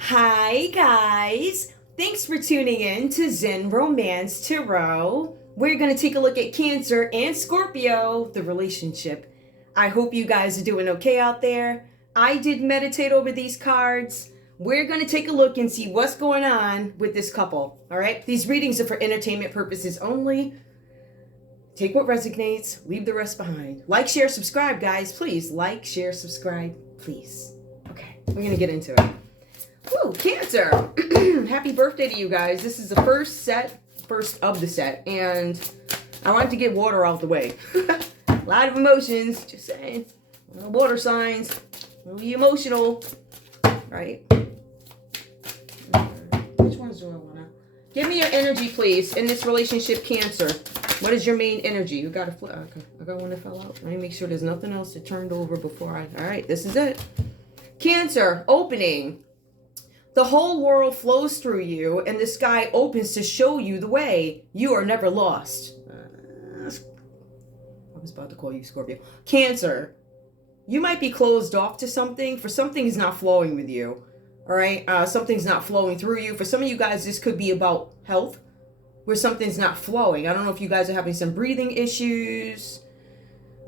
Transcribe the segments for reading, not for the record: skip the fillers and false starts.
Hi, guys. Thanks for tuning in to Zen Romance Tarot. We're going to take a look at Cancer and Scorpio, the relationship. I hope you guys are doing okay out there. I did meditate over these cards. We're going to take a look and see what's going on with this couple. All right? These readings are for entertainment purposes only. Take what resonates, leave the rest behind. Like, share, subscribe, guys. Please like, share, subscribe, please. Okay, we're going to get into it. Woo, Cancer. Happy birthday to you guys. This is the first of the set, and I wanted to get water out the way. A lot of emotions, just saying. Water signs, really emotional, right? Which ones do I want to? Give me your energy, please, in this relationship, Cancer. What is your main energy? You got a flip. Okay, I got one that fell out. Let me make sure there's nothing else that turned over before I. All right, this is it. Cancer, opening. The whole world flows through you, and the sky opens to show you the way. You are never lost. I was about to call you Scorpio. Cancer, you might be closed off to something, for something's not flowing with you. All right? Something's not flowing through you. For some of you guys, this could be about health, where something's not flowing. I don't know if you guys are having some breathing issues.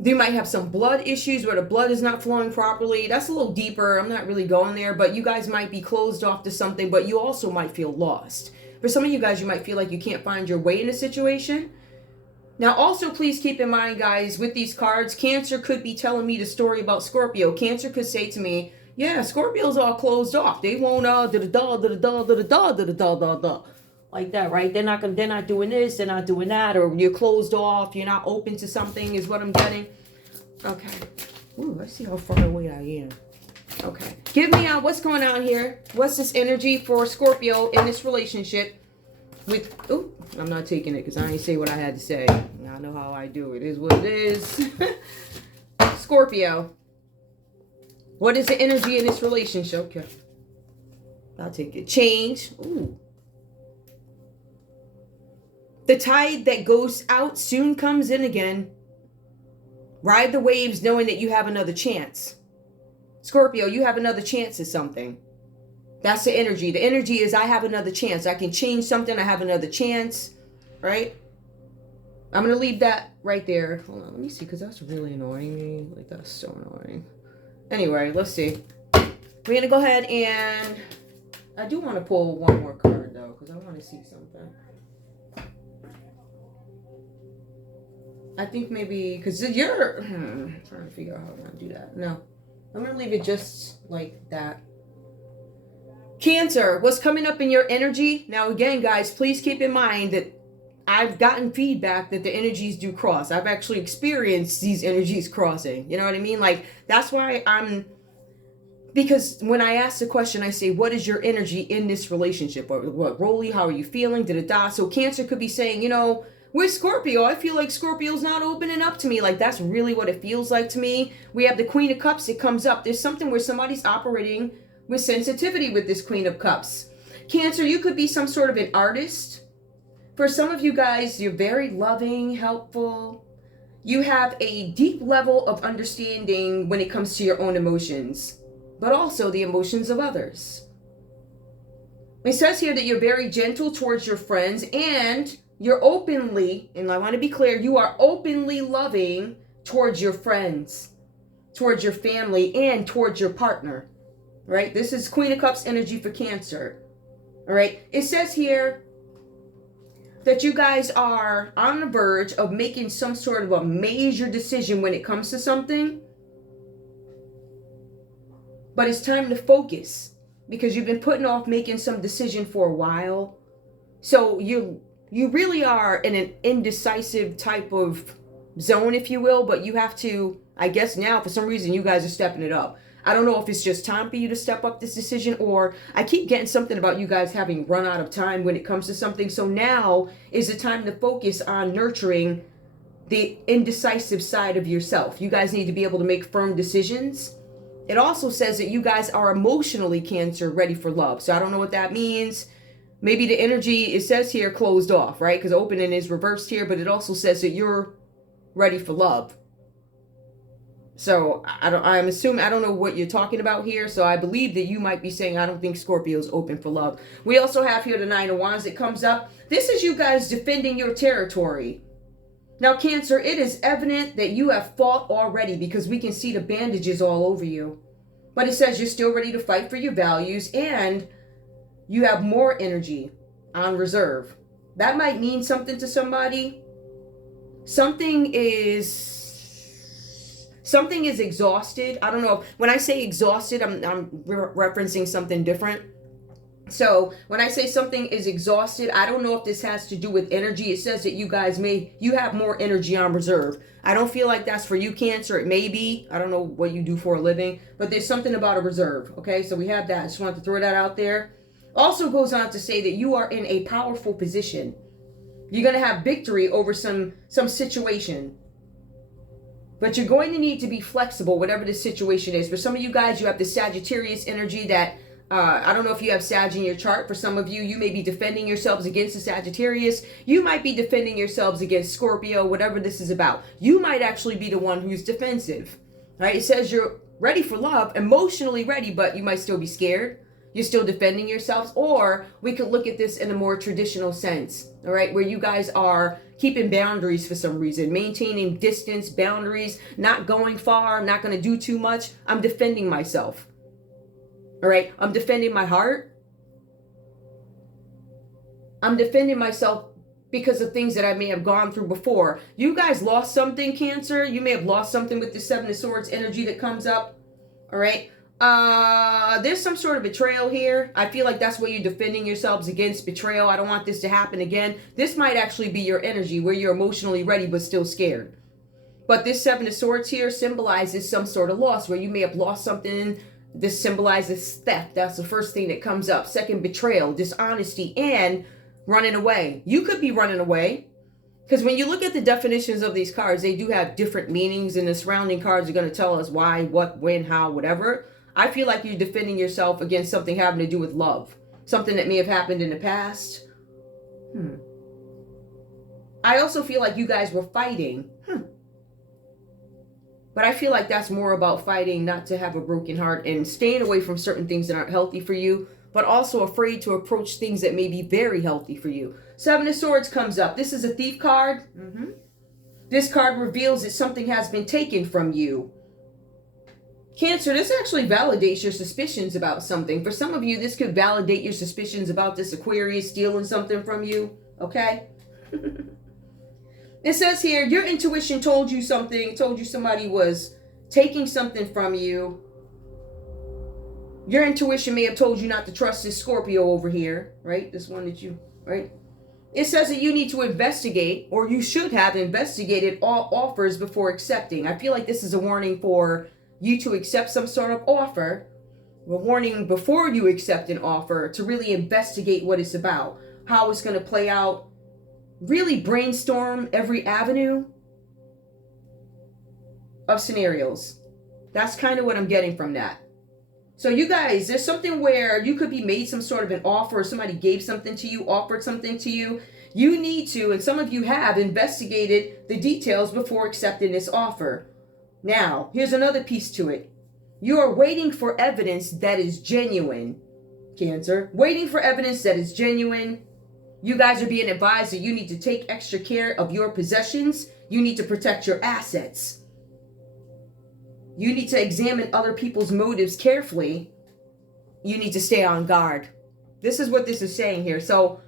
You might have some blood issues where the blood is not flowing properly. That's a little deeper. I'm not really going there, but you guys might be closed off to something, but you also might feel lost. For some of you guys, you might feel like you can't find your way in a situation. Now, also, please keep in mind, guys, with these cards, Cancer could be telling me the story about Scorpio. Cancer could say to me, yeah, Scorpio's all closed off. They won't, like that, right? They're not doing this, they're not doing that, or you're closed off, you're not open to something, is what I'm getting. Okay. Ooh, let's see how far away I am. Okay. Give me what's going on here. What's this energy for Scorpio in this relationship with, ooh, I'm not taking it because I ain't say what I had to say. I know how I do it. It is what it is. Scorpio. What is the energy in this relationship? Okay. I'll take it. Change. Ooh. The tide that goes out soon comes in again. Ride the waves knowing that you have another chance. Scorpio, you have another chance at something. That's the energy. The energy is I have another chance. I can change something. I have another chance. Right? I'm going to leave that right there. Hold on. Let me see, because that's really annoying me. Like, that's so annoying. Anyway, let's see. We're going to go ahead and... I do want to pull one more card, though, because I want to see something. I think maybe, because you're, I'm trying to figure out how I'm going to do that. No, I'm going to leave it just like that. Cancer, what's coming up in your energy? Now, again, guys, please keep in mind that I've gotten feedback that the energies do cross. I've actually experienced these energies crossing. You know what I mean? Like, that's why because when I ask the question, I say, what is your energy in this relationship? Or what, Rolly, how are you feeling? Da-da-da. So Cancer could be saying, you know, with Scorpio, I feel like Scorpio's not opening up to me. Like, that's really what it feels like to me. We have the Queen of Cups. It comes up. There's something where somebody's operating with sensitivity with this Queen of Cups. Cancer, you could be some sort of an artist. For some of you guys, you're very loving, helpful. You have a deep level of understanding when it comes to your own emotions, but also the emotions of others. It says here that you're very gentle towards your friends, and you're openly, and I want to be clear, you are openly loving towards your friends, towards your family, and towards your partner, right? This is Queen of Cups energy for Cancer, all right? It says here that you guys are on the verge of making some sort of a major decision when it comes to something, but it's time to focus because you've been putting off making some decision for a while. So you really are in an indecisive type of zone, if you will, but you have to, I guess now, for some reason, you guys are stepping it up. I don't know if it's just time for you to step up this decision, or I keep getting something about you guys having run out of time when it comes to something. So now is the time to focus on nurturing the indecisive side of yourself. You guys need to be able to make firm decisions. It also says that you guys are emotionally, Cancer, ready for love. So I don't know what that means. Maybe the energy, it says here, closed off, right? Because opening is reversed here, but it also says that you're ready for love. So I'm assuming, I don't know what you're talking about here. So I believe that you might be saying, I don't think Scorpio is open for love. We also have here the Nine of Wands that comes up. This is you guys defending your territory. Now, Cancer, it is evident that you have fought already because we can see the bandages all over you. But it says you're still ready to fight for your values and you have more energy on reserve. That might mean something to somebody. Something is exhausted. I don't know. When I say exhausted, I'm referencing something different. So when I say something is exhausted, I don't know if this has to do with energy. It says that you have more energy on reserve. I don't feel like that's for you, Cancer. It may be. I don't know what you do for a living, but there's something about a reserve. Okay, so we have that. I just wanted to throw that out there. Also goes on to say that you are in a powerful position. You're going to have victory over some situation. But you're going to need to be flexible, whatever the situation is. For some of you guys, you have the Sagittarius energy that, I don't know if you have Sag in your chart. For some of you, you may be defending yourselves against the Sagittarius. You might be defending yourselves against Scorpio, whatever this is about. You might actually be the one who's defensive. Right? It says you're ready for love, emotionally ready, but you might still be scared. You're still defending yourselves. Or we could look at this in a more traditional sense, all right, where you guys are keeping boundaries for some reason, maintaining distance, boundaries, not going far, I'm not going to do too much. I'm defending myself. All right, I'm defending my heart. I'm defending myself because of things that I may have gone through before. You guys lost something, Cancer. You may have lost something with the Seven of Swords energy that comes up. All right. There's some sort of betrayal here. I feel like that's what you're defending yourselves against, betrayal. I don't want this to happen again. This might actually be your energy where you're emotionally ready but still scared. But this Seven of Swords here symbolizes some sort of loss where you may have lost something. This symbolizes theft. That's the first thing that comes up. Second, betrayal, dishonesty, and running away. You could be running away. Because when you look at the definitions of these cards, they do have different meanings, and the surrounding cards are going to tell us why, what, when, how, whatever. I feel like you're defending yourself against something having to do with love. Something that may have happened in the past. I also feel like you guys were fighting. But I feel like that's more about fighting not to have a broken heart and staying away from certain things that aren't healthy for you, but also afraid to approach things that may be very healthy for you. Seven of Swords comes up. This is a thief card. This card reveals that something has been taken from you. Cancer, this actually validates your suspicions about something. For some of you, this could validate your suspicions about this Aquarius stealing something from you. Okay? It says here, your intuition told you something, told you somebody was taking something from you. Your intuition may have told you not to trust this Scorpio over here, right? This one that you, right? It says that you need to investigate, or you should have investigated all offers before accepting. I feel like this is a warning for you to accept some sort of offer. A warning before you accept an offer to really investigate what it's about, how it's going to play out. Really brainstorm every avenue of scenarios. That's kind of what I'm getting from that. So you guys, there's something where you could be made some sort of an offer, or somebody gave something to you, offered something to you. You need to, and some of you have, investigated the details before accepting this offer. Now, here's another piece to it. You are waiting for evidence that is genuine, Cancer. Waiting for evidence that is genuine. You guys are being advised that you need to take extra care of your possessions. You need to protect your assets. You need to examine other people's motives carefully. You need to stay on guard. This is what this is saying here. So,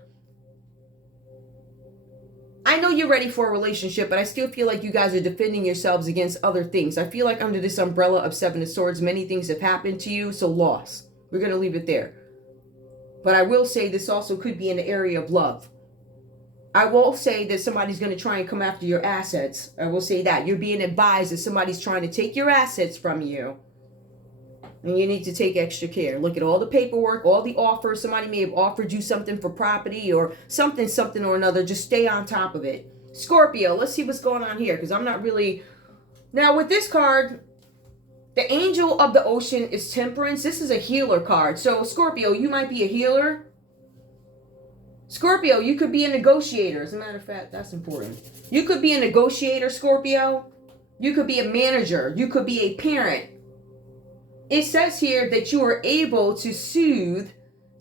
I know you're ready for a relationship, but I still feel like you guys are defending yourselves against other things. I feel like under this umbrella of Seven of Swords, many things have happened to you, so loss. We're going to leave it there. But I will say this also could be in the area of love. I will say that somebody's going to try and come after your assets. I will say that. You're being advised that somebody's trying to take your assets from you. And you need to take extra care. Look at all the paperwork, all the offers. Somebody may have offered you something for property or something or another. Just stay on top of it. Scorpio, let's see what's going on here, because I'm not really... Now, with this card, the Angel of the Ocean is Temperance. This is a healer card. So, Scorpio, you might be a healer. Scorpio, you could be a negotiator. As a matter of fact, that's important. You could be a negotiator, Scorpio. You could be a manager. You could be a parent. It says here that you are able to soothe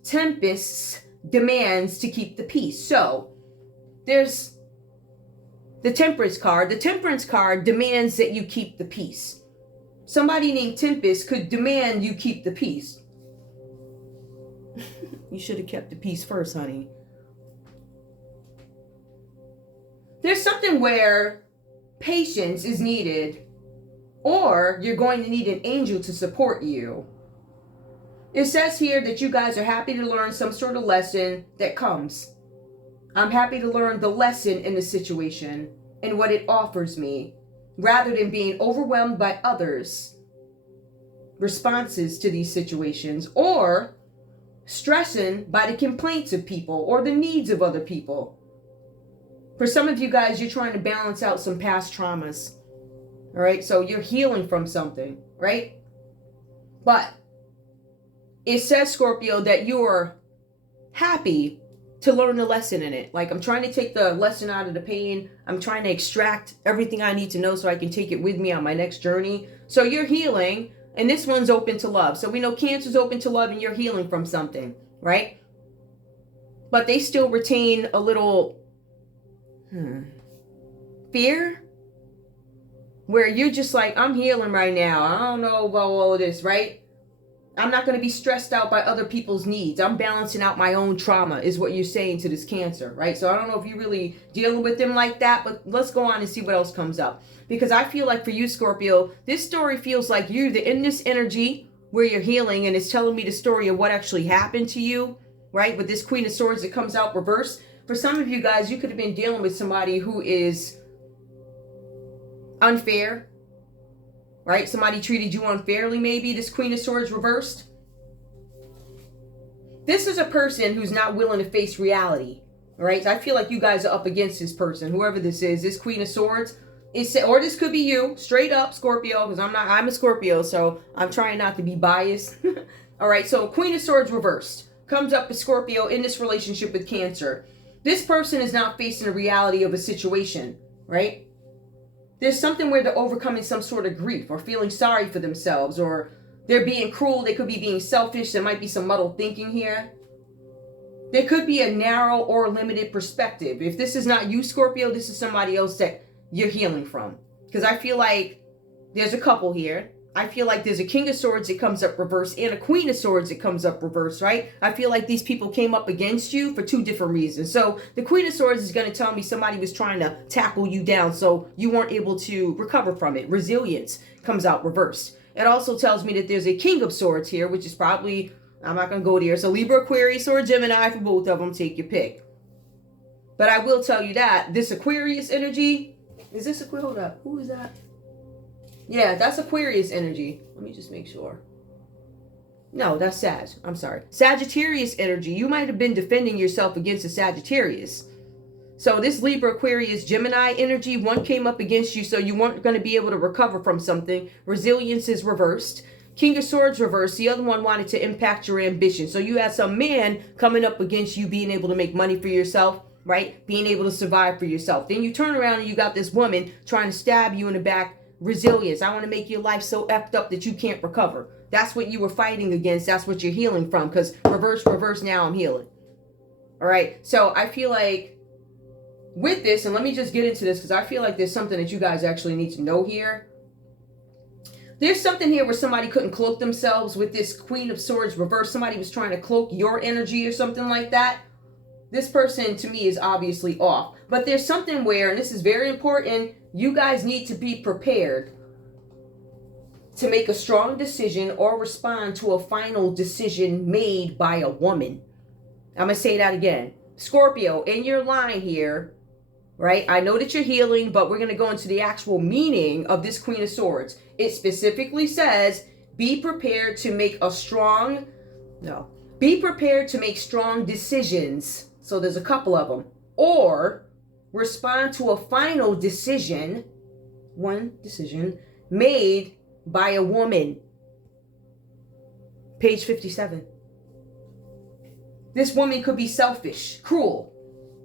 Tempest's demands to keep the peace. So there's the Temperance card. The Temperance card demands that you keep the peace. Somebody named Tempest could demand you keep the peace. You should have kept the peace first, honey. There's something where patience is needed, or you're going to need an angel to support you. It says here that you guys are happy to learn some sort of lesson that comes. I'm happy to learn the lesson in the situation and what it offers me, rather than being overwhelmed by others' responses to these situations, or stressing by the complaints of people or the needs of other people. For some of you guys, you're trying to balance out some past traumas. All right, so you're healing from something, right? But it says, Scorpio, that you're happy to learn the lesson in it. Like, I'm trying to take the lesson out of the pain. I'm trying to extract everything I need to know so I can take it with me on my next journey. So you're healing, and this one's open to love. So we know Cancer's open to love and you're healing from something, right? But they still retain a little fear, where you're just like, I'm healing right now. I don't know about all of this, right? I'm not going to be stressed out by other people's needs. I'm balancing out my own trauma, is what you're saying to this Cancer, right? So I don't know if you're really dealing with them like that, but let's go on and see what else comes up. Because I feel like for you, Scorpio, this story feels like you're in this energy where you're healing, and it's telling me the story of what actually happened to you, right? With this Queen of Swords that comes out reversed. For some of you guys, you could have been dealing with somebody who is unfair, right? Somebody treated you unfairly, maybe. This Queen of Swords reversed. This is a person who's not willing to face reality, right? So I feel like you guys are up against this person, whoever this is. This Queen of Swords, or this could be you, straight up Scorpio, because I'm a Scorpio, so I'm trying not to be biased. All right, so Queen of Swords reversed comes up as Scorpio in this relationship with Cancer. This person is not facing the reality of a situation, right? There's something where they're overcoming some sort of grief or feeling sorry for themselves, or they're being cruel. They could be being selfish. There might be some muddled thinking here. There could be a narrow or limited perspective. If this is not you, Scorpio, this is somebody else that you're healing from. Because I feel like there's a couple here. I feel like there's a King of Swords that comes up reverse and a Queen of Swords that comes up reverse, right? I feel like these people came up against you for two different reasons. So the Queen of Swords is going to tell me somebody was trying to tackle you down, so you weren't able to recover from it. Resilience comes out reversed. It also tells me that there's a King of Swords here, which is probably, I'm not going to go there. So Libra, Aquarius, or Gemini, for both of them, take your pick. But I will tell you that this Aquarius energy, is this Aquarius? Hold up. Who is that? Yeah, that's Aquarius energy. Let me just make sure. No, that's Sag. I'm sorry. Sagittarius energy. You might have been defending yourself against a Sagittarius. So this Libra, Aquarius, Gemini energy, one came up against you, so you weren't going to be able to recover from something. Resilience is reversed. King of Swords reversed. The other one wanted to impact your ambition. So you had some man coming up against you being able to make money for yourself, right? Being able to survive for yourself. Then you turn around and you got this woman trying to stab you in the back. Resilience. I want to make your life so effed up that you can't recover. That's what you were fighting against. That's what you're healing from. Because reverse, now I'm healing. All right. So I feel like with this, and let me just get into this because I feel like there's something that you guys actually need to know here. There's something here where somebody couldn't cloak themselves with this Queen of Swords reverse. Somebody was trying to cloak your energy or something like that. This person to me is obviously off. But there's something where, and this is very important, you guys need to be prepared to make a strong decision or respond to a final decision made by a woman. I'm going to say that again. Scorpio, in your line here, right? I know that you're healing, but we're going to go into the actual meaning of this Queen of Swords. It specifically says, be prepared to make strong decisions. So there's a couple of them. Or respond to a final decision, one decision, made by a woman. Page 57. This woman could be selfish, cruel,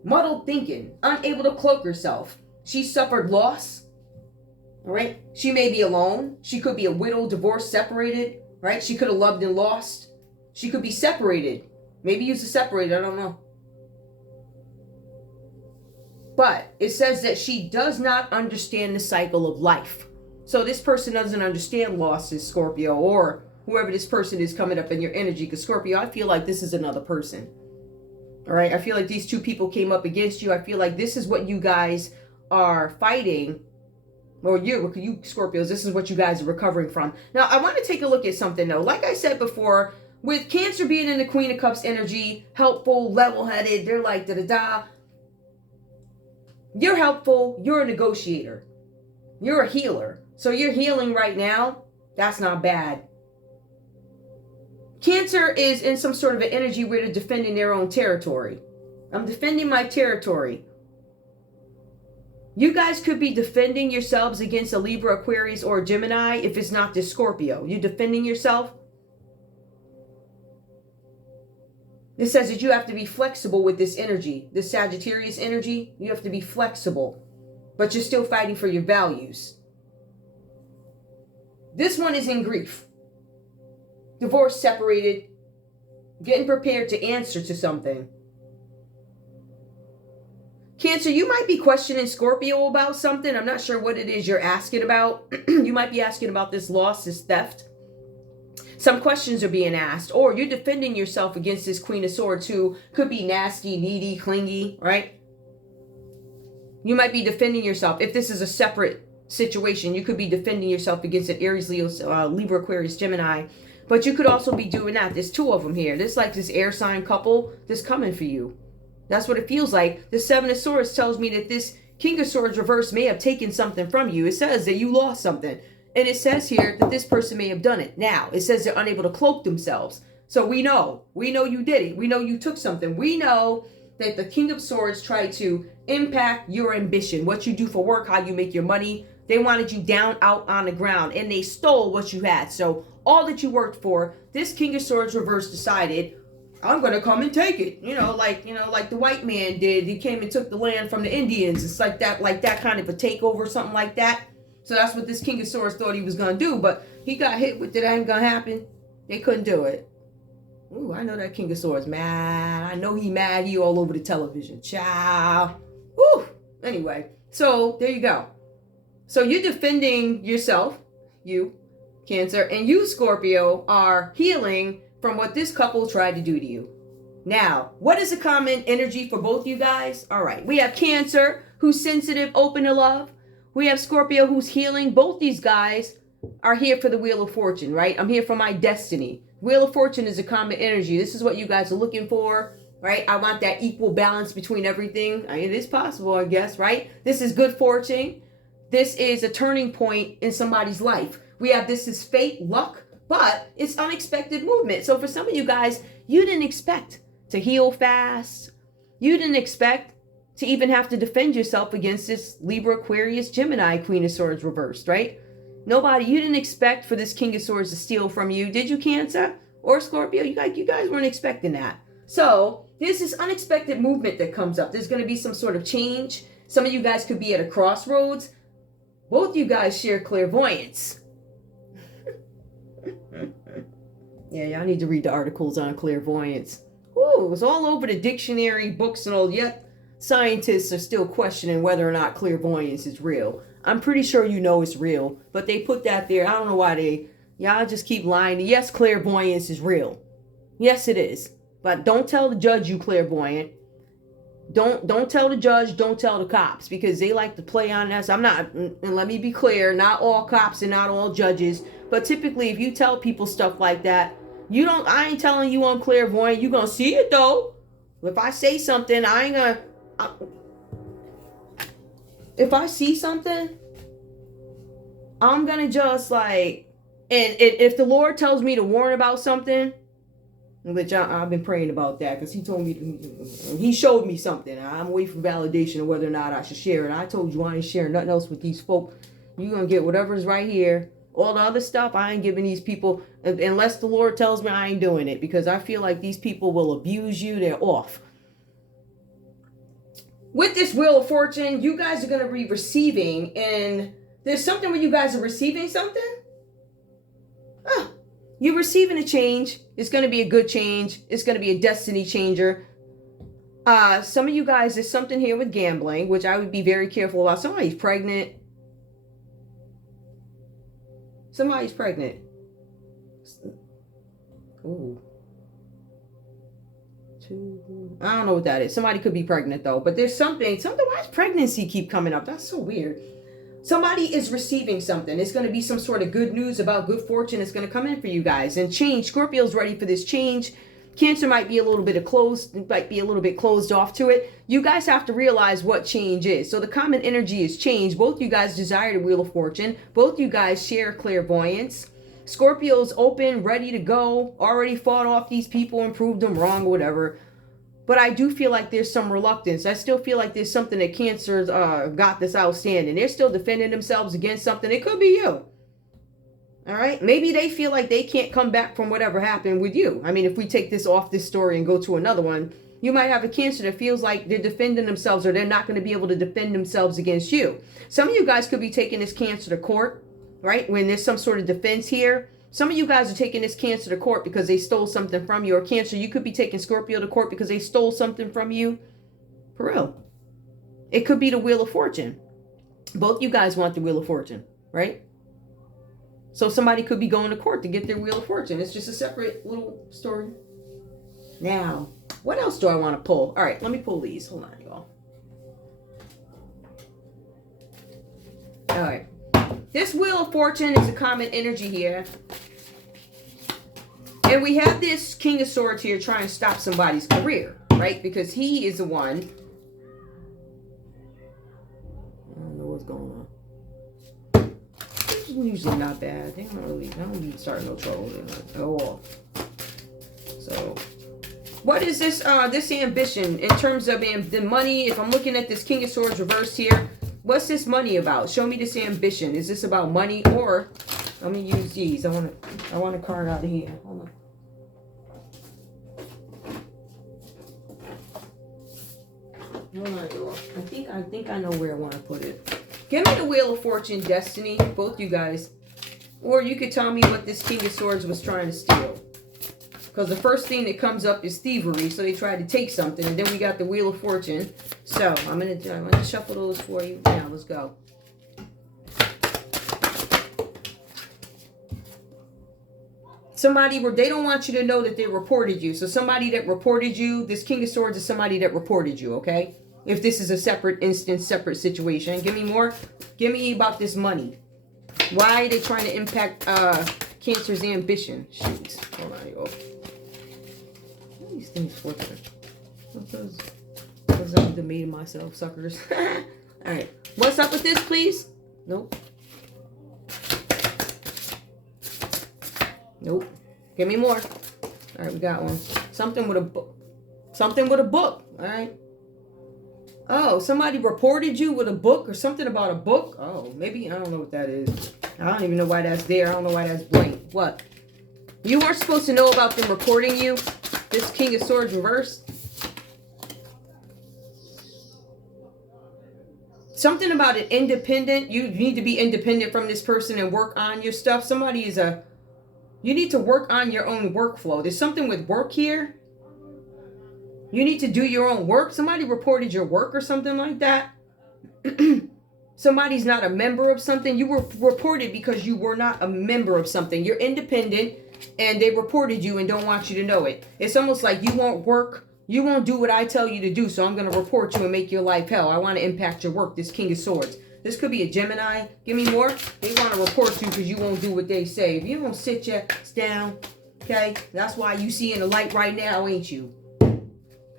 muddled thinking, unable to cloak herself. She suffered loss, All right. She may be alone. She could be a widow, divorced, separated. Right. She could have loved and lost. She could be separated. Maybe use a separated. I don't know. But it says that she does not understand the cycle of life. So this person doesn't understand losses, Scorpio, or whoever this person is coming up in your energy. Because Scorpio, I feel like this is another person. All right. I feel like these two people came up against you. I feel like this is what you guys are fighting. Or you Scorpios, this is what you guys are recovering from. Now, I want to take a look at something, though. Like I said before, with Cancer being in the Queen of Cups energy, helpful, level-headed, they're like da-da-da. You're helpful. You're a negotiator. You're a healer. So you're healing right now. That's not bad. Cancer is in some sort of an energy where they're defending their own territory. I'm defending my territory. You guys could be defending yourselves against a Libra, Aquarius, or a Gemini if it's not this Scorpio. You're defending yourself. This says that you have to be flexible with this energy, this Sagittarius energy. You have to be flexible, but you're still fighting for your values. This one is in grief. Divorced, separated, getting prepared to answer to something. Cancer, you might be questioning Scorpio about something. I'm not sure what it is you're asking about. You might be asking about this loss, this theft. Some questions are being asked, or you're defending yourself against this Queen of Swords who could be nasty, needy, clingy, right? You might be defending yourself. If this is a separate situation, you could be defending yourself against an Aries, Leo, Libra, Aquarius, Gemini. But you could also be doing that. There's two of them here. There's like this air sign couple that's coming for you. That's what it feels like. The Seven of Swords tells me that this King of Swords reverse may have taken something from you. It says that you lost something. And it says here that this person may have done it. Now, it says they're unable to cloak themselves. So we know you did it. We know you took something. We know that the King of Swords tried to impact your ambition, what you do for work, how you make your money. They wanted you down, out on the ground, and they stole what you had. So all that you worked for, this King of Swords reverse decided, I'm going to come and take it. Like the white man did. He came and took the land from the Indians. It's like that kind of a takeover, something like that. So that's what this King of Swords thought he was going to do. But he got hit with it. That ain't going to happen. They couldn't do it. Ooh, I know that King of Swords mad. I know he mad. He all over the television. Ciao. Woo. Anyway, so there you go. So you're defending yourself, you, Cancer, and you, Scorpio, are healing from what this couple tried to do to you. Now, what is a common energy for both you guys? All right, we have Cancer, who's sensitive, open to love. We have Scorpio, who's healing. Both these guys are here for the Wheel of Fortune, right? I'm here for my destiny. Wheel of Fortune is a common energy. This is what you guys are looking for, right? I want that equal balance between everything. It is possible, I guess, right? This is good fortune. This is a turning point in somebody's life. We have this is fate, luck, but it's unexpected movement. So for some of you guys, you didn't expect to heal fast. You didn't expect to even have to defend yourself against this Libra, Aquarius, Gemini, Queen of Swords reversed, right? You didn't expect for this King of Swords to steal from you. Did you, Cancer or Scorpio? You guys weren't expecting that. So there's this unexpected movement that comes up. There's going to be some sort of change. Some of you guys could be at a crossroads. Both you guys share clairvoyance. Yeah, y'all need to read the articles on clairvoyance. Ooh, it's all over the dictionary, books and all, yet scientists are still questioning whether or not clairvoyance is real. I'm pretty sure you know it's real, but they put that there. I don't know why y'all just keep lying. Yes, clairvoyance is real. Yes, it is. But don't tell the judge you clairvoyant. Don't tell the judge, don't tell the cops, because they like to play on us. I'm not, and let me be clear, not all cops and not all judges, but typically if you tell people stuff like that, I ain't telling you I'm clairvoyant. You gonna see it though. If I say something, if I see something, I'm gonna just like, and if the Lord tells me to warn about something, which I've been praying about that, because he told me, he showed me something. I'm waiting for validation of whether or not I should share it. I told you I ain't sharing nothing else with these folk. You're going to get whatever's right here. All the other stuff, I ain't giving these people, unless the Lord tells me I ain't doing it, because I feel like these people will abuse you. They're off. With this Wheel of Fortune, you guys are going to be receiving in There's something where you guys are receiving something. Ah, you're receiving a change. It's going to be a good change. It's going to be a destiny changer. Some of you guys, there's something here with gambling, which I would be very careful about. Somebody's pregnant. Somebody's pregnant. Ooh. I don't know what that is. Somebody could be pregnant though, but there's something. Why does pregnancy keep coming up? That's so weird. Somebody is receiving something. It's going to be some sort of good news about good fortune. It's going to come in for you guys. And change. Scorpio's ready for this change. Cancer might be a little bit closed off to it. You guys have to realize what change is. So the common energy is change. Both you guys desire the Wheel of Fortune. Both you guys share clairvoyance. Scorpio's open, ready to go, already fought off these people and proved them wrong or whatever. But I do feel like there's some reluctance. I still feel like there's something that Cancer's got that's outstanding. They're still defending themselves against something. It could be you. All right? Maybe they feel like they can't come back from whatever happened with you. I mean, if we take this off this story and go to another one, you might have a Cancer that feels like they're defending themselves or they're not going to be able to defend themselves against you. Some of you guys could be taking this Cancer to court. Right? When there's some sort of defense here. Some of you guys are taking this Cancer to court because they stole something from you. Or Cancer, you could be taking Scorpio to court because they stole something from you. For real. It could be the Wheel of Fortune. Both you guys want the Wheel of Fortune. Right? So somebody could be going to court to get their Wheel of Fortune. It's just a separate little story. Now, what else do I want to pull? All right, let me pull these. Hold on, y'all. All right. This Wheel of Fortune is a common energy here. And we have this King of Swords here trying to stop somebody's career, right? Because he is the one. I don't know what's going on. It's usually not bad. I don't need to start no trouble at all. So, what is this this ambition in terms of the money? If I'm looking at this King of Swords reversed here, what's this money about? Show me this ambition. Is this about money or let me use these. I want a card out of here. Hold on. Hold on, y'all. I think I know where I want to put it. Give me the Wheel of Fortune, Destiny, both you guys. Or you could tell me what this King of Swords was trying to steal. Because the first thing that comes up is thievery, so they tried to take something, and then we got the Wheel of Fortune. So I'm gonna shuffle those for you. Now let's go. Somebody where they don't want you to know that they reported you. So somebody that reported you, this King of Swords is somebody that reported you, okay? If this is a separate instance, separate situation. Give me more. Give me about this money. Why are they trying to impact Cancer's ambition? Shoot. Hold on, y'all. What are these things flipping? What's those? What's up with me to myself, suckers? Alright. What's up with this, please? Nope. Nope. Give me more. Alright, we got one. Something with a book. Something with a book. Alright. Oh, somebody reported you with a book or something about a book? Oh, maybe. I don't know what that is. I don't even know why that's there. I don't know why that's blank. What? You weren't supposed to know about them reporting you? This King of Swords reversed? Something about it independent. You need to be independent from this person and work on your stuff. Somebody is a... You need to work on your own workflow. There's something with work here. You need to do your own work. Somebody reported your work or something like that. Somebody's not a member of something. You were reported because you were not a member of something. You're independent and they reported you and don't want you to know it. It's almost like you won't work. You won't do what I tell you to do. So I'm going to report you and make your life hell. I want to impact your work. This King of Swords. This could be a Gemini. Give me more. They want to report you because you won't do what they say. If you don't sit your ass down, okay? That's why you see in the light right now, ain't you?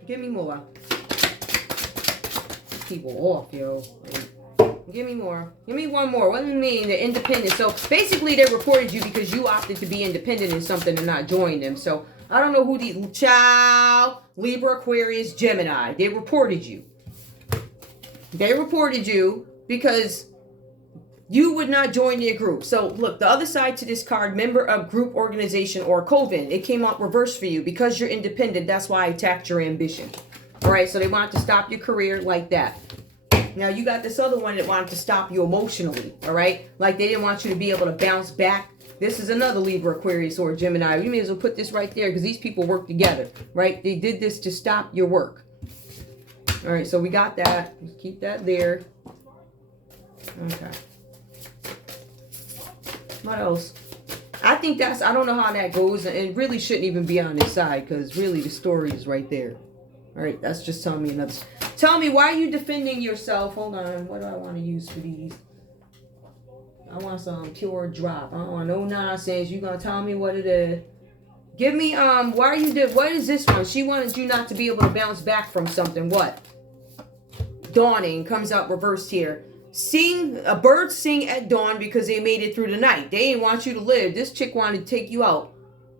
Give me more. People off, yo. Give me more. Give me one more. What do you mean? They're independent. So basically they reported you because you opted to be independent in something and not join them. So I don't know who these... Child, Libra, Aquarius, Gemini. They reported you. They reported you because you would not join their group. So look, the other side to this card, member of group, organization, or coven. It came out reversed for you because you're independent. That's why I attacked your ambition. All right, so they want to stop your career like that. Now you got this other one that wanted to stop you emotionally, all right? Like they didn't want you to be able to bounce back. This is another Libra, Aquarius, or Gemini. You may as well put this right there because these people work together, right? They did this to stop your work. All right, so we got that. Let's keep that there. Okay. What else? I think that's, I don't know how that goes. And it really shouldn't even be on this side because really the story is right there. All right, that's just telling me another. Tell me, why are you defending yourself? Hold on. What do I want to use for these? I want some pure drop. I don't want no nonsense. You gonna tell me what it is? Give me, why are you what is this one? She wanted you not to be able to bounce back from something. What? Dawning comes up reversed here. Birds sing at dawn because they made it through the night. They didn't want you to live. This chick wanted to take you out.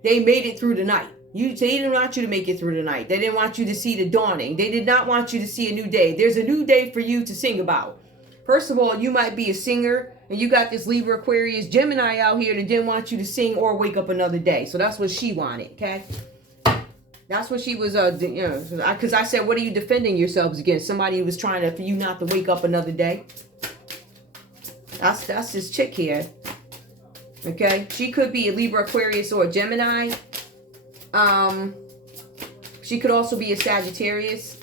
They made it through the night. They didn't want you to make it through the night. They didn't want you to see the dawning. They did not want you to see a new day. There's a new day for you to sing about. First of all, you might be a singer, and you got this Libra, Aquarius, Gemini out here that didn't want you to sing or wake up another day. So that's what she wanted, okay? That's what she was, because I said, what are you defending yourselves against? Somebody who was trying for you not to wake up another day. That's this chick here. Okay? She could be a Libra, Aquarius, or a Gemini. She could also be a Sagittarius.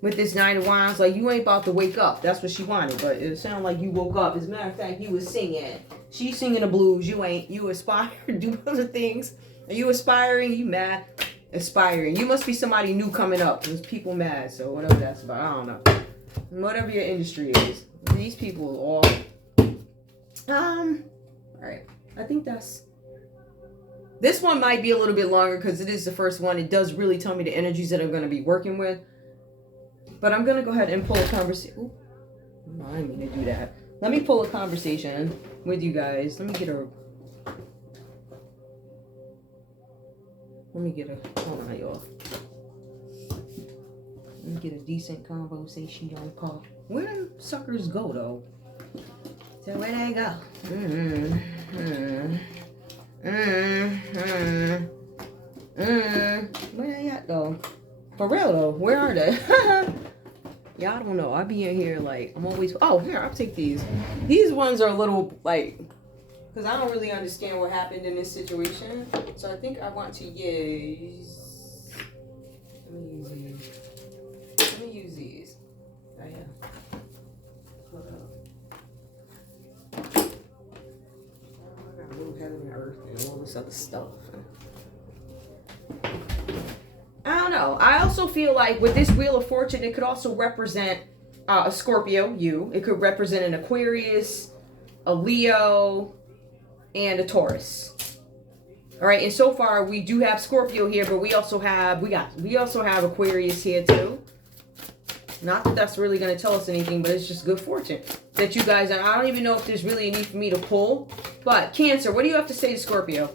With this Nine of Wands, like you ain't about to wake up. That's what she wanted, but it sounded like you woke up. As a matter of fact, you was singing. She's singing the blues. You ain't. You aspire to do other things. Are you aspiring? You mad? Aspiring. You must be somebody new coming up. There's people mad. So whatever that's about, I don't know. Whatever your industry is, these people are all. All right. I think that's. This one might be a little bit longer because it is the first one. It does really tell me the energies that I'm going to be working with. But I'm going to go ahead and pull a conversation. No, I didn't mean to do that. Let me pull a conversation with you guys. Let me get a... Hold on, y'all. Let me get a decent conversation on call. Where them suckers go, though? So where they go? Where they at, though? For real, though. Where are they? Y'all don't know. I be in here like, I'm always, oh, here, I'll take these. These ones are a little, like, because I don't really understand what happened in this situation. So I think I want to use, let me use these. Oh, yeah. I got blue heaven and earth and all this other stuff. I don't know. I also feel like with this Wheel of Fortune, it could also represent a Scorpio, you. It could represent an Aquarius, a Leo, and a Taurus. All right, and so far we do have Scorpio here, but we also have Aquarius here too. Not that that's really going to tell us anything, but it's just good fortune that you guys. I don't even know if there's really a need for me to pull, but Cancer, what do you have to say to Scorpio?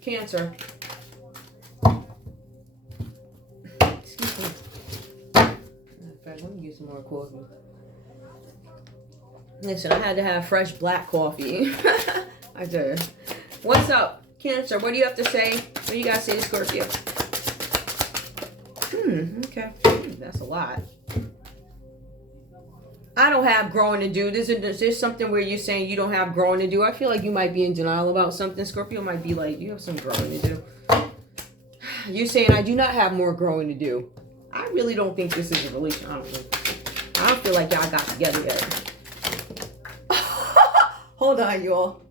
Cancer. Let me get some more coffee. Listen, I had to have fresh black coffee. I did. What's up, Cancer? What do you have to say? What do you guys say to Scorpio? Okay. That's a lot. I don't have growing to do. There's something where you're saying you don't have growing to do. I feel like you might be in denial about something. Scorpio might be like, you have some growing to do. You're saying I do not have more growing to do. I really don't think this is a relationship. I don't feel like y'all got together yet. Hold on, y'all.